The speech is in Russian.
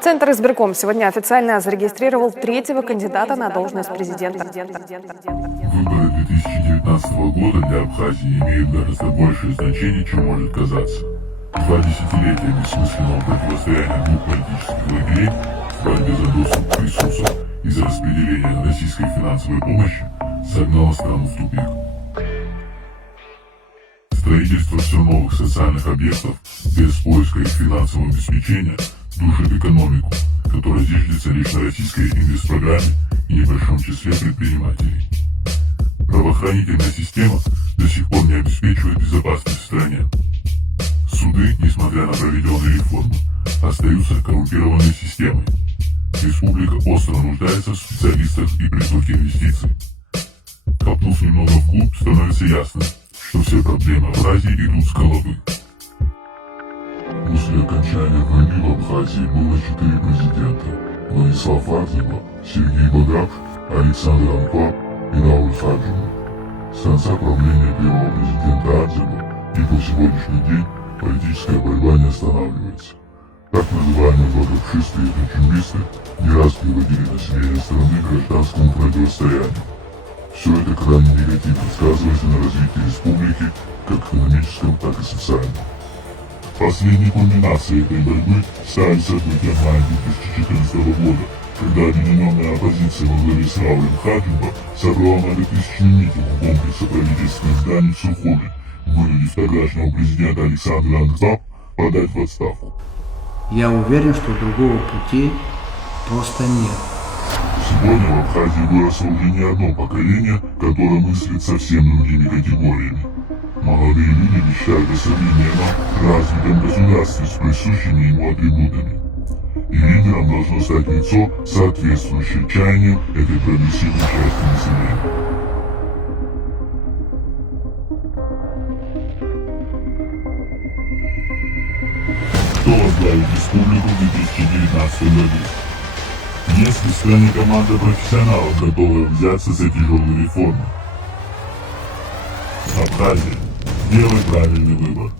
Центр избирком сегодня официально зарегистрировал третьего кандидата на должность президента. Выборы 2019 года для Абхазии имеют гораздо большее значение, чем может казаться. 2 десятилетия бессмысленного противостояния двух политических лагерей в борьбе за доступ к ресурсам и за распределение российской финансовой помощи загнало страну в тупик. Строительство все новых социальных объектов без поиска их финансового обеспечения душит экономику, которая зиждется лишь на российской инвестпрограмме и небольшом числе предпринимателей. Правоохранительная система до сих пор не обеспечивает безопасность в стране. Суды, несмотря на проведенные реформы, остаются коррумпированной системой. Республика остро нуждается в специалистах и притоке инвестиций. Копнув немного вглубь, становится ясно, что все проблемы Абхазии идут с головы. После окончания войны в Абхазии было 4 президента: Владислав Ардева, Сергей Баграк, Александр Анклав и Рауль Хаджимов. С конца правления первого президента Ардева и по сегодняшний день политическая борьба не останавливается. Так называемые благопшистые режимисты не раз приводили население страны к гражданскому противостоянию. Все это крайне негативно сказывается на развитии республики, как экономическом, так и социальном. Последней кульминацией этой борьбы стали события мая 2014 года, когда объединенная оппозиция во главе с Раулем Хаджимовым собрала многотысячный митинг у комплекса правительственных зданий в Сухуми, вынудив тогдашнего президента Александра Анклава подать в отставку. Я уверен, что другого пути просто нет. Сегодня в Абхазии выросло уже не одно поколение, которое мыслит совсем другими категориями. Молодые люди мечтают о современном, развитом государстве с присущими ему атрибутами. И лидером должно стать лицо, соответствующее чаянию этой прогрессивной части населения. Кто возглавит республику в 2019 году? Есть ли в стране команда профессионалов, готовая взяться за тяжелые реформы? Абхазия, сделай правильный выбор.